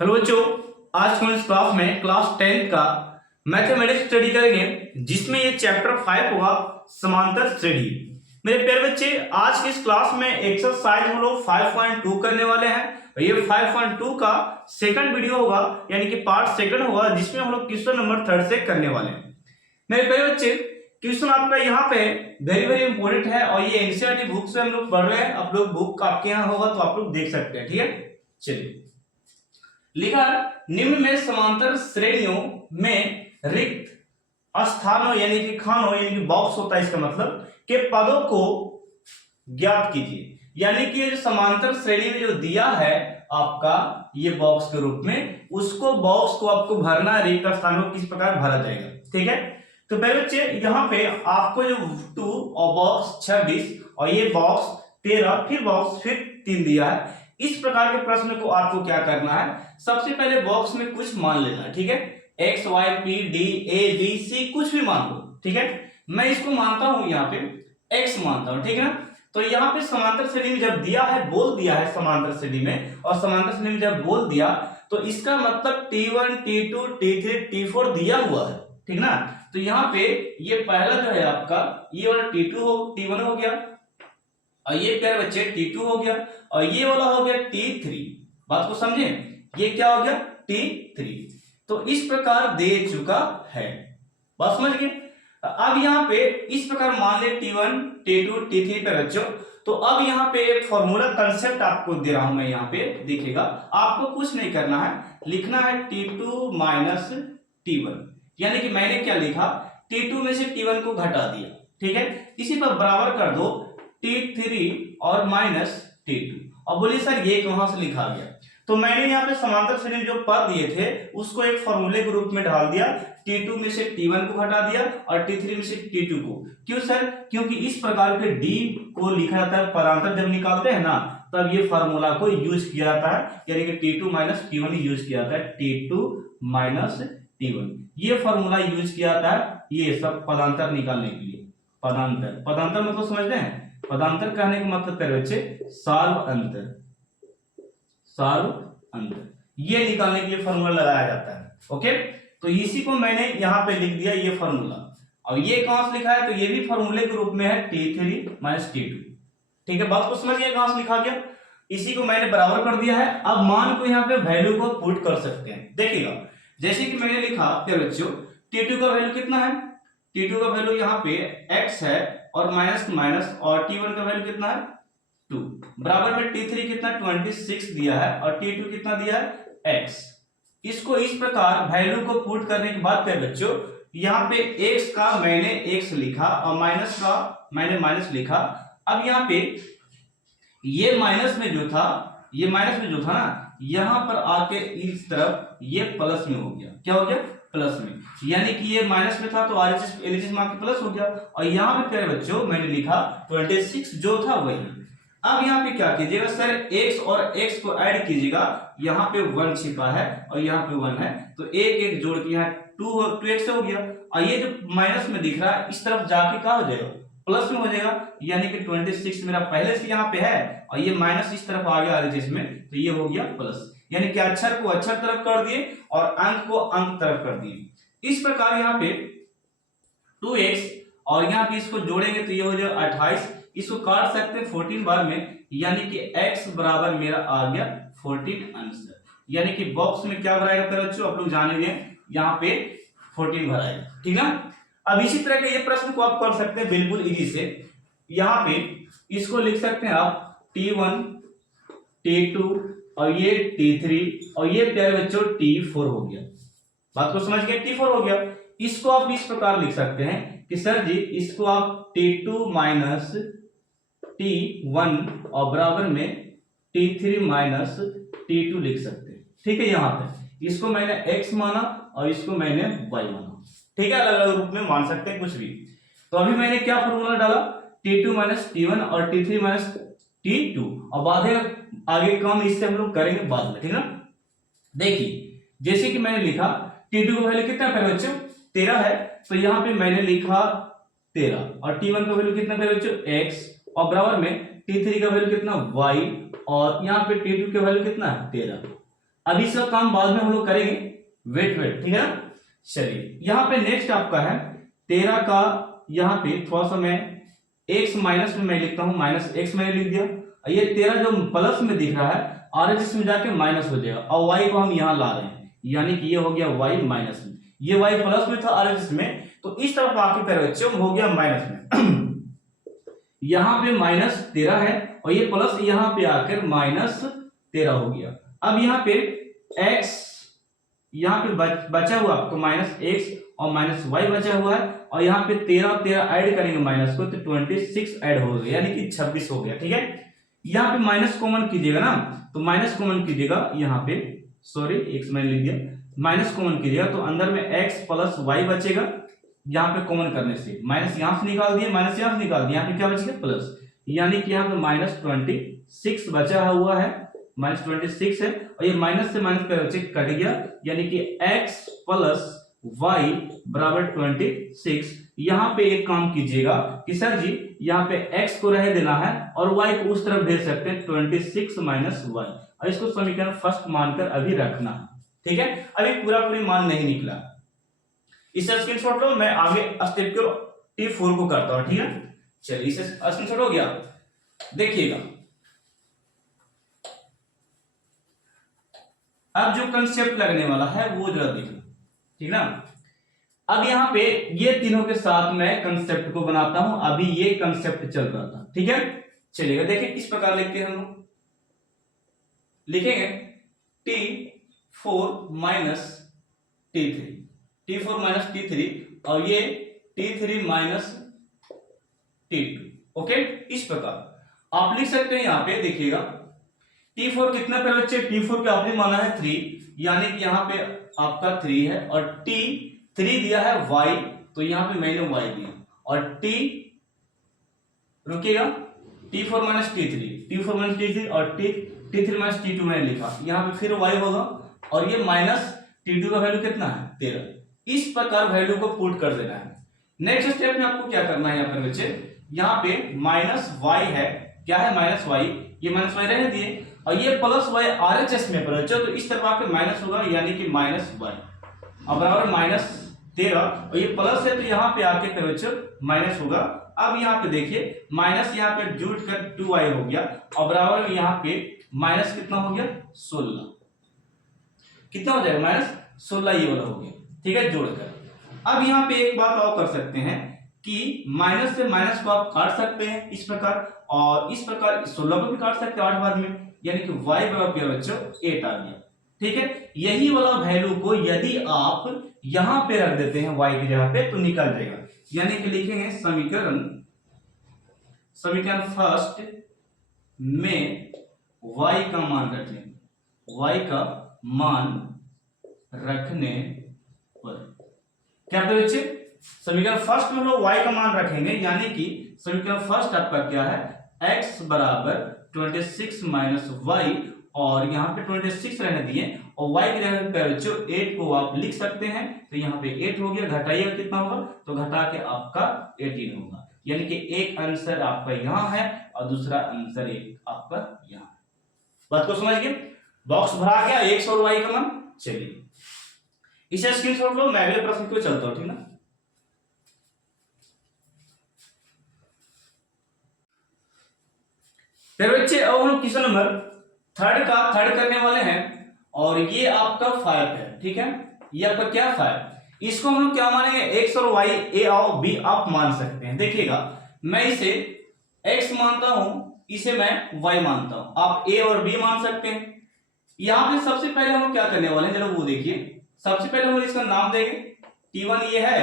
Hello बच्चों, आज हम इस क्लास में क्लास 10th का मैथमेटिक्स स्टडी करेंगे, जिसमें ये चैप्टर 5 होगा समांतर श्रेणी। मेरे प्यारे बच्चे, आज की इस क्लास में एक्सरसाइज हम लोग 5.2 करने वाले हैं और ये 5.2 का सेकंड वीडियो होगा, यानी कि पार्ट सेकंड होगा, जिसमें हम लोग क्वेश्चन नंबर 3 से करने वाले हैं। मेरे प्यारे बच्चे, क्वेश्चन आपका यहाँ पे वेरी वेरी इंपॉर्टेंट है और ये एनसीईआरटी बुक से हम लोग पढ़ रहे हैं। आप लोग बुक आपके यहाँ होगा तो आप लोग देख सकते हैं, ठीक है। चलिए, लिखा निम्न में समांतर श्रेणियों में रिक्त स्थानों यानी कि खानों यानी कि बॉक्स होता है, इसका मतलब के पदों को ज्ञात कीजिए। यानी कि ये जो समांतर श्रेणी में जो दिया है आपका ये बॉक्स के रूप में, उसको बॉक्स को आपको भरना है, रिक्त स्थानों को किस प्रकार भरा जाएगा, ठीक है। तो पहले बच्चे यहाँ पे आपको जो 2 और बॉक्स 26 और ये बॉक्स 13 फिर बॉक्स फिर 3 दिया है। इस प्रकार के प्रश्न को आपको क्या करना है, सबसे पहले बॉक्स में कुछ मान लेना है, ठीक है। X Y P D A B C कुछ भी मान लो, ठीक है। मैं इसको मानता हूं यहाँ पे एक्स मानता हूं, ठीक है ना। तो यहाँ पे समांतर श्रेणी में जब दिया है, बोल दिया है समांतर श्रेणी में, और समांतर श्रेणी में जब बोल दिया तो इसका मतलब T1 T2 T3 T4 दिया हुआ है, ठीक ना। तो यहाँ पे ये पहला जो है आपका ये वाला T1 हो गया और ये प्यारे बच्चे T2 हो गया और ये वाला हो गया T3। बात को समझे, ये क्या हो गया T3। तो इस प्रकार दे चुका है, बात समझ गए। अब यहाँ पे इस प्रकार मान ले T1 T2 T3 पे बच्चों। तो अब यहाँ पे एक फॉर्मूला कंसेप्ट आपको दे रहा हूं मैं, यहाँ पे दिखेगा। आपको कुछ नहीं करना है, लिखना है T2 माइनस T1। यानी कि मैंने क्या लिखा, T2 में से T1 को घटा दिया, ठीक है। इसी पर बराबर कर दो T3 और माइनस T2। अब बोलिए सर ये कहां से लिखा गया, तो मैंने यहाँ पे समांतर श्रेणी में जो पद दिए थे उसको एक फॉर्मूले के रूप में डाल दिया। T2 में से T1 को घटा दिया और T3 में से T2 को। क्यों सर, क्योंकि इस प्रकार के D को लिखा जाता है पदांतर जब निकालते हैं ना, तब ये फॉर्मूला को यूज किया जाता है, यानी कि T2 माइनस T1 यूज किया जाता है। T2 माइनस T1 ये फॉर्मूला यूज किया जाता है ये सब पदांतर निकालने के लिए। पदांतर मतलब समझते हैं, पदांतर कहने का मतलब करे बच्चे सार्व अंतर ये निकालने के लिए फॉर्मूला लगाया जाता है, ओके। तो इसी को मैंने यहाँ पे लिख दिया ये फॉर्मूला। और ये कहां से लिखा है, तो ये भी फॉर्मूले के रूप में है T3 माइनस T2, ठीक है। बात को समझ गए कहां से लिखा गया, इसी को मैंने बराबर कर दिया है। अब मान को यहाँ पे वैल्यू को पुट कर सकते हैं, देखिएगा। जैसे कि मैंने लिखा क्या बच्चों, T2 का वैल्यू कितना है, T2 का वैल्यू यहाँ पे x है और माइनस माइनस, और T1 का वैल्यू कितना है 2, बराबर में T3 कितना 26 दिया है और T2 कितना दिया है x। इसको इस प्रकार वैल्यू को पुट करने के बाद क्या बच्चों, यहाँ पे x का मैंने x लिखा और माइनस का मैंने माइनस लिखा। अब यहाँ पे ये माइनस में जो था ना, यहाँ पर आके इस तरफ ये प्लस में हो गया। क्या हो गया, प्लस में, यानी कि ये माइनस में था तो एलएचएस मार्क प्लस हो गया। और यहाँ पे प्यारे बच्चों मैंने लिखा 26 जो था वही। अब यहाँ पे क्या कीजिएगा सर, x और x को ऐड कीजिएगा, यहाँ पे 1 छिपा है और यहाँ पे 1 है, तो एक एक जोड़ के यहाँ 2x हो गया। और ये जो माइनस में दिख रहा है इस तरफ जाके क्या हो जाएगा, प्लस में हो जाएगा, यानी कि 26 मेरा पहले से यहाँ पे है और ये माइनस इस तरफ आ गया एलएचएस में, तो ये हो गया प्लस। यानी कि अक्षर को अक्षर तरफ कर दिए और अंक को अंक तरफ कर दिए। इस प्रकार यहाँ पे 2x और यहाँ पे इसको जोड़ेंगे तो ये हो जाएगा 28। इसको काट सकते हैं 14 बार में, यानी कि x बराबर मेरा आ गया 14 आंसर। यानी कि बॉक्स में क्या भराएगा पहले बच्चों, आप लोग जानेंगे, यहाँ पे 14 भराएगा, ठीक है। अब इसी तरह के ये प्रश्न को आप कर सकते हैं बिल्कुल इजी से। यहाँ पे इसको लिख सकते हैं आप T1 T2 और ये T3 और ये प्यारे बच्चों T4 हो गया। बात को समझ गए, T4 हो गया। इसको आप इस प्रकार लिख सकते हैं कि सर जी इसको आप T2 माइनस T1 और बराबर में T3 माइनस T2 लिख सकते हैं, ठीक है। यहाँ पे इसको मैंने x माना और इसको मैंने y माना, ठीक है। अलग अलग रूप में मान सकते हैं कुछ भी। तो अभी मैंने क्या फॉर्मूला डाला, T2 माइनस T1 और T3 माइनस T2, और आगे काम इससे हम लोग करेंगे बाद में, ठीक है। देखिए जैसे कि मैंने लिखा T2 का वैल्यू कितना है बच्चों 13 है, तो यहाँ पे मैंने लिखा 13 और T1 का वैल्यू कितना है बच्चों x, और बराबर में T3 का वैल्यू कितना y, और यहाँ पे T2 का वैल्यू कितना है 13। अभी इसका काम बाद में हम लोग करेंगे, वेट वेट, ठीक है ना। चलिए यहाँ पे नेक्स्ट आपका है 13 का, यहाँ पे थोड़ा सा मैं x माइनस में मैं लिखता हूं, माइनस एक्स मैंने लिख दिया। ये 13 जो प्लस में दिख रहा है RHS में जाके माइनस हो जाएगा, और y को हम यहाँ ला रहे हैं, यानी कि ये हो गया y माइनस में, ये y प्लस में था RHS में, तो इस तरफ आके प्यारे बच्चों हो गया माइनस में। यहाँ पे -13 है और ये प्लस यहाँ पे आकर -13 हो गया। अब यहाँ पे x यहाँ पे बचा हुआ आपको -x और -y बचा हुआ है, और यहाँ पे 13 ऐड करेंगे माइनस को तो 26 ऐड हो गया, यानी कि 26 हो गया, ठीक है। यहाँ पे माइनस कॉमन कीजिएगा ना, तो माइनस कॉमन कीजिएगा, यहाँ पे सॉरी x मैंने लिख दिया, माइनस कॉमन कीजिएगा तो अंदर में x प्लस y बचेगा, यहाँ पे कॉमन करने से माइनस यहाँ से निकाल दिए, माइनस यहाँ से निकाल दिए, यहाँ पे क्या बच गया प्लस, यानी कि यहाँ पे -26 बचा हुआ है, -26 है, और ये माइनस से माइनस पे कट गया, यानी कि x प्लस y बराबर 26। यहाँ पे एक काम कीजिएगा कि सर जी यहाँ पे x को रह देना है और y को उस तरफ भेज सकते हैं, 26 माइनस y, और इसको समीकरण फर्स्ट मानकर अभी रखना है, ठीक है। अभी पूरा पूरी मान नहीं निकला, इसे स्क्रीनशॉट लो, मैं आगे स्टेप को T4 को करता हूं, ठीक है। चलिए इसे स्क्रीनशॉट हो गया, देखिएगा अब जो कंसेप्ट लगने वाला है वो जरा देखना, ठीक ना। अब यहाँ पे ये तीनों के साथ मैं कंसेप्ट को बनाता हूं, अभी ये कंसेप्ट चल रहा था, ठीक है। चलिएगा देखिए इस प्रकार लिखते हैं हम लोग, लिखेंगे T4 माइनस T3 और ये T3 माइनस T2, ओके। इस प्रकार आप लिख सकते हैं, यहाँ पे देखिएगा T4 कितना पे बच्चे, T4 का आपने माना है 3, यानी कि यहाँ पे आपका 3 है, और T3 दिया है y, तो यहाँ पे मैंने y दिया, और T रुकिएगा T4 माइनस T3 और T3 माइनस T2 मैंने लिखा, यहाँ पे फिर y होगा, और ये माइनस T2 का वैल्यू कितना है 13। इस प्रकार वैल्यू को पुट कर देना है। नेक्स्ट स्टेप में आपको क्या करना है, यहाँ पे बच्चे यहाँ पे -y है, क्या है -y, ये -y रहने दिए, और ये +y RHS में पर, तो इस तरफ आके माइनस होगा, यानी कि -y और बराबर -13, और ये प्लस है तो यहाँ पे आके बच्चों माइनस होगा। अब यहाँ पे देखिए माइनस यहाँ पे जुड़ कर 2y हो गया, और बराबर में यहाँ पे माइनस कितना हो गया 16, कितना हो जाएगा -16 ये वाला हो गया, ठीक है, जोड़कर। अब यहाँ पे एक बात और कर सकते हैं कि माइनस से माइनस को आप काट सकते हैं इस प्रकार, और इस प्रकार 16 को भी काट सकते हैं 8 बार में, यानी कि y बराबर क्या बच्चों 8 आ गया, ठीक है। यही वाला वैल्यू को यदि आप यहां पे रख देते हैं y की जगह पे तो निकल जाएगा, यानी कि लिखेंगे समीकरण फर्स्ट में y का मान रखने, y का मान रखने पर क्या पे बच्चे, समीकरण फर्स्ट में हम लोग y का मान रखेंगे, यानी कि समीकरण फर्स्ट आपका क्या है, x बराबर 26 माइनस y, और यहाँ पे 26 रहने दिए, और y की जगह पे बच्चों 8 को आप लिख सकते हैं, तो यहाँ पे 8 हो गया, घटाइएगा कितना होगा, तो घटा के आपका 18 होगा, यानी कि एक आंसर आपका यहाँ है और दूसरा आंसर एक आपका यहाँ है। बात को समझ गए, बॉक्स भरा गया x और y का मान। चलिए इसे स्क्रीनशॉट लो, मैं अगले प्रश्न को चलता हूं, ठीक ना। फिर बच्चे अब हम क्वेश्चन नंबर थर्ड करने वाले हैं, और ये आपका 5 है, ठीक है, ये आपका क्या 5, इसको हम लोग क्या मानेंगे, x और y a और b आप मान सकते हैं। देखिएगा मैं इसे x मानता हूं, इसे मैं y मानता हूं, आप a और b मान सकते हैं। यहां पे सबसे पहले हम क्या करने वाले हैं, चलो वो देखिए, सबसे पहले हम इसका नाम देंगे, T1 ये है,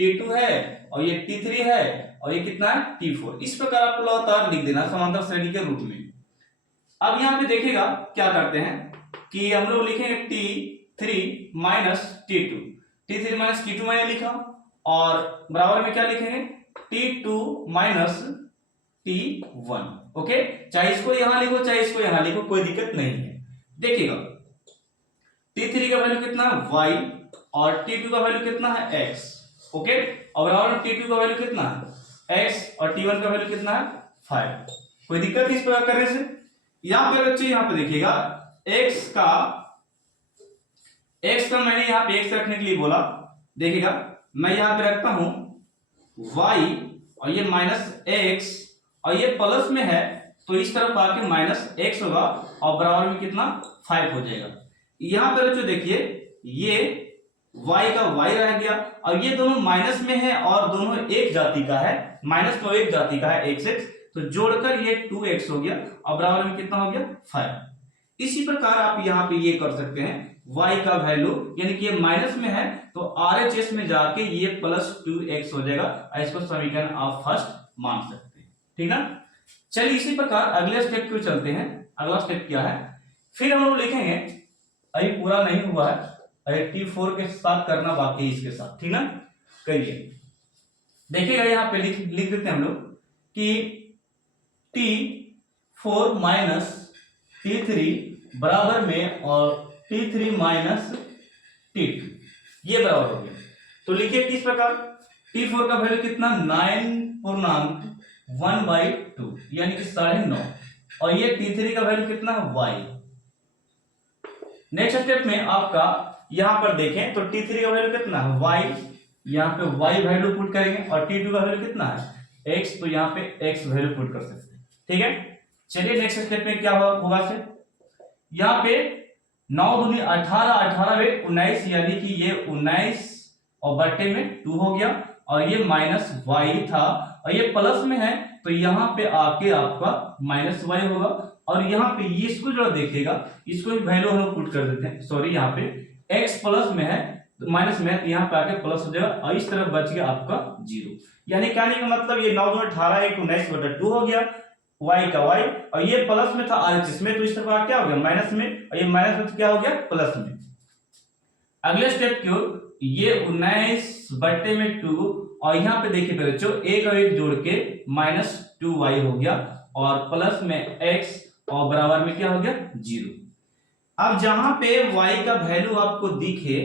T2 है, और ये T3 है, और ये कितना है T4। इस प्रकार आपको लगातार लिख देना समांतर श्रेणी के रूप में। अब यहाँ पे देखिएगा क्या करते हैं कि हम लोग लिखेंगे T3 माइनस T2 मैंने लिखा, और बराबर में क्या लिखेंगे T2 माइनस T1, ओके। चाहे इसको यहां लिखो चाहे इसको यहां लिखो, कोई दिक्कत नहीं है। देखिएगा T3 का वैल्यू कितना है y, और T2 का वैल्यू कितना है x, ओके, और बराबर T2 का वैल्यू कितना है x, और T1 का वैल्यू कितना है 5। कोई दिक्कत इस प्रकार करने से। यहाँ पे बच्चे यहाँ पे देखिएगा x का x का मैंने यहाँ पे x रखने के लिए बोला, देखिएगा मैं यहाँ पे रखता हूं y और ये माइनस x और ये प्लस में है तो इस तरफ आके माइनस x होगा और बराबर में कितना 5 हो जाएगा। यहाँ पे बच्चों देखिए ये y का y रह गया और ये दोनों माइनस में है और दोनों एक जाति का है, माइनस तो एक जाति का है x तो जोड़कर ये 2x हो गया और बराबर में कितना हो गया 5। इसी प्रकार आप यहाँ पे ये कर सकते हैं y का वैल्यू यानी कि ये माइनस में है तो RHS में जाके ये प्लस 2x हो जाएगा और इसको समीकरण आप फर्स्ट मान सकते हैं, ठीक ना। चलिए इसी प्रकार अगले स्टेप को चलते हैं। अगला स्टेप क्या है, फिर हम लोग लिखेंगे, अभी पूरा नहीं हुआ है, अरे T4 के साथ करना बाकी इसके साथ, ठीक ना। करिए देखिएगा यहाँ पे लिख देते हैं हम लोग कि T4 माइनस T3 बराबर में और T3 माइनस T2 ये बराबर हो गया। तो लिखिए किस प्रकार, T4 का वैल्यू कितना 9.1/2 यानी कि 9.5 और ये T3 का वैल्यू कितना y। नेक्स्ट स्टेप में आपका यहां पर देखें तो T3 का वैल्यू कितना है y, यहां पे y वैल्यू पुट करेंगे और T2 का वैल्यू कितना है x, तो यहां पे x वैल्यू पुट कर सकते हैं, ठीक है। चलिए नेक्स्ट स्टेप में क्या होगा से यहाँ पे 9 दूनी 18, 18 में 19 यानी कि ये 19 और बट्टे में 2 हो गया और ये माइनस y था और ये प्लस में है तो यहाँ पे आके आपका माइनस y होगा और यहाँ पे ये इसको जो देखिएगा इसको वैल्यू हम लोग पुट कर देते हैं, सॉरी यहाँ पे x प्लस में है तो माइनस में है तो यहाँ पे आके प्लस हो जाएगा और इस तरफ बच गया आपका 0। यानी कहने का मतलब ये 9 दूनी 18 एक 19/2 हो गया y का y और ये प्लस में था RHS में तो इस तरफ क्या हो गया माइनस में और ये माइनस में तो क्या हो गया प्लस में। अगले स्टेप की ओर ये 19/2 और यहाँ पे देखिए बच्चों एक और एक जोड़ के -2y हो गया और प्लस में x और बराबर में क्या हो गया 0। अब जहां पे y का वैल्यू आपको दिखे,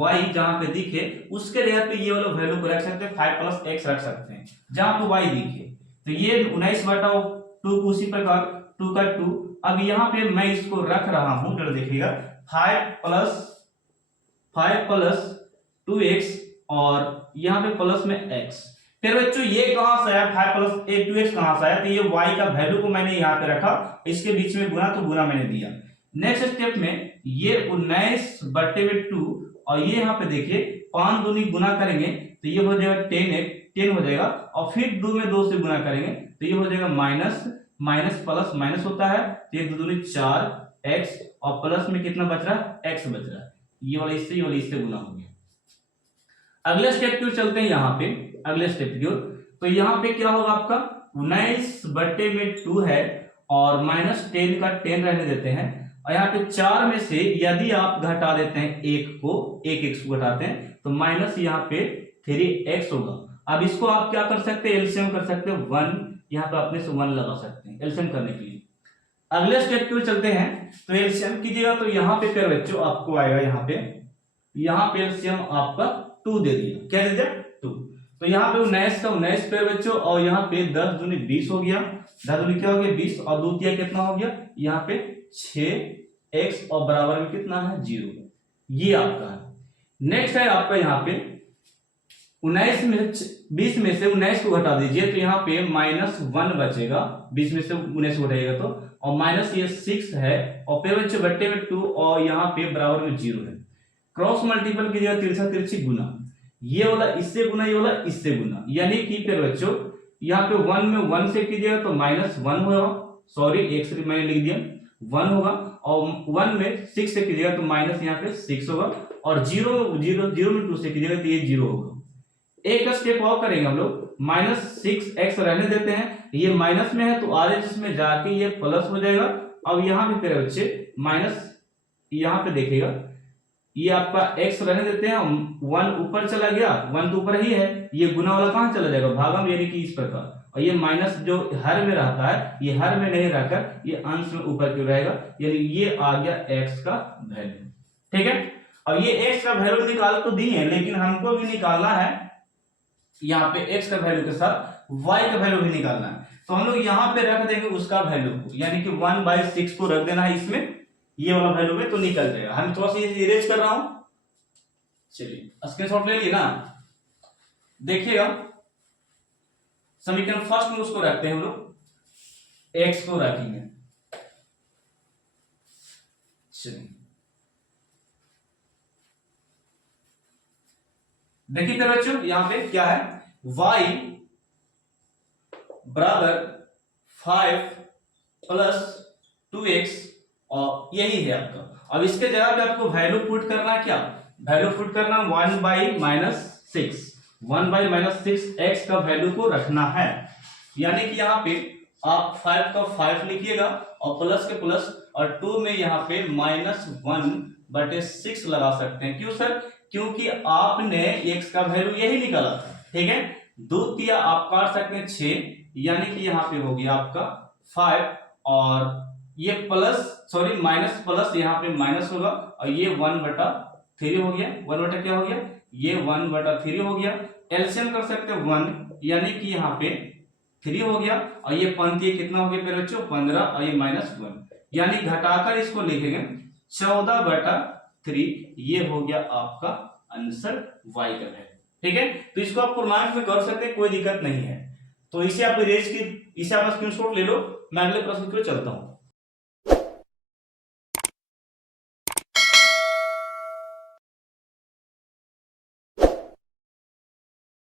y जहां पे दिखे उसके जगह पे ये वाला वैल्यू को रख सकते हैं 5 + x रख सकते हैं जहां पे y दिखे। तो ये 19/2 उसी प्रकार 2 का 2, अब यहाँ पे मैं इसको रख रहा हूं जरा देखिएगा 5 + 2x और यहाँ पे प्लस में x। फिर बच्चों ये कहां से आया 5 + 2x कहां से आया, तो ये y का वैल्यू को मैंने यहाँ पे रखा, इसके बीच में गुना तो गुना मैंने दिया। नेक्स्ट स्टेप में ये 19/2 और ये यहाँ पे देखिए 5 दूनी गुना करेंगे तो ये हो जाएगा 10 हो जाएगा और फिर 2 में 2 से गुना करेंगे तो ये हो जाएगा माइनस प्लस माइनस होता है तो ये 2 दूनी 4x और प्लस में कितना बच रहा है x बच रहा है, ये वाला इससे गुना हो गया। अगले स्टेप की ओर चलते हैं यहाँ पे, अगले स्टेप की ओर तो यहाँ पे क्या होगा आपका 19/2 है और -10 का 10 रहने देते हैं और यहाँ पे 4 में से यदि आप घटा देते हैं एक x को घटाते हैं तो माइनस यहाँ पे 3x होगा। अब इसको आप क्या कर सकते हैं एलसीएम कर सकते हैं 1, यहाँ पे अपने से 1 लगा सकते हैं एलसीएम करने के लिए। अगले स्टेप की ओर चलते हैं तो एलसीएम कीजिएगा तो यहाँ पे फिर बच्चों आपको आएगा यहाँ पे एलसीएम आपका 2 दे दिया, क्या दे दिया 2, तो यहाँ पे 19 का 19 पे बच्चों और यहाँ पे 10 दूनी 20 हो गया, 10 दूनी क्या हो गया 20 और दूतिया कितना हो गया यहाँ पे 6x और बराबर में कितना है 0, ये आपका है। नेक्स्ट है आपका यहाँ पे 19 में 20 में से 19 को घटा दीजिए तो यहाँ पे -1 बचेगा, 20 में से 19 को घटाइएगा तो और माइनस ये 6 है और फिर बच्चे बट्टे में 2 और यहाँ पे बराबर में 0 है। क्रॉस मल्टीपल कीजिएगा तिरछा तिरछी गुना, ये वाला इससे गुना ये वाला इससे गुना, यानी कि फिर बच्चों यहाँ पे 1 में 1 से कीजिएगा तो -1 होगा, सॉरी एक से मैंने लिख दिया 1 होगा और 1 में 6 से कीजिएगा तो माइनस यहाँ पे 6 होगा और 0 में 2 से कीजिएगा तो ये 0 होगा। एक स्टेप और करेंगे हम लोग -6x रहने देते हैं, ये माइनस में है तो RHS में जाके ये प्लस हो जाएगा। अब यहाँ पे फिर बच्चे माइनस यहाँ पे देखिएगा ये आपका x रहने देते हैं, 1 ऊपर चला गया, 1 तो ऊपर ही है, ये गुना वाला कहां चला जाएगा भागम, यानी कि इस प्रकार, और ये माइनस जो हर में रहता है ये हर में नहीं रहकर ये अंश में ऊपर क्यों रहेगा, यानी ये आ गया x का वैल्यू, ठीक है। और ये x का वैल्यू निकाल तो दी है लेकिन हमको भी निकालना है यहाँ पे x का वैल्यू के साथ y का वैल्यू भी निकालना है, तो हम लोग यहाँ पे रख देंगे उसका वैल्यू को, यानी कि 1/6 को रख देना है इसमें, ये वाला वैल्यू में तो निकल जाएगा। हम थोड़ा सा इरेज कर रहा हूं चलिए स्क्रीनशॉट ले लिए ना, देखिएगा समीकरण फर्स्ट में उसको रखते हैं हम लोग, x को रखेंगे। चलिए देखिए मेरे बच्चों यहां पे क्या है, y बराबर 5 प्लस 2x और यही है आपका। अब इसके जगह पे आपको वैल्यू पुट करना, क्या वैल्यू पुट करना, 1 by minus 6, 1 by minus 6 x का वैल्यू को रखना है। यानी कि यहाँ पे आप 5 का 5 लिखिएगा और प्लस के प्लस, और 2 में यहाँ पे -1/6 लगा सकते हैं। क्यों सर? क्योंकि आपने x का वैल्यू यही निकाला था, ठीक है। 2 तिया आप काट सकते हैं 6, यानी कि यहाँ पे हो गया आपका 5, और ये प्लस सॉरी माइनस प्लस यहाँ पे माइनस होगा, और ये 1/3 हो गया, 1 क्या हो गया, ये 1/3 हो गया। एलसीएम कर सकते हैं 1, यानी कि यहाँ पे 3 हो गया, और ये पंक्ति कितना हो गया मेरे बच्चों 15, और ये -1, यानी घटाकर इसको लिखेंगे 14/3। ये हो गया आपका आंसर y का है, ठीक है। तो इसको आप पूर्णांक में कर सकते हैं, कोई दिक्कत नहीं है। तो इसे आप स्क्रीनशॉट ले लो। मैं अगले प्रश्न की ओर चलता हूं।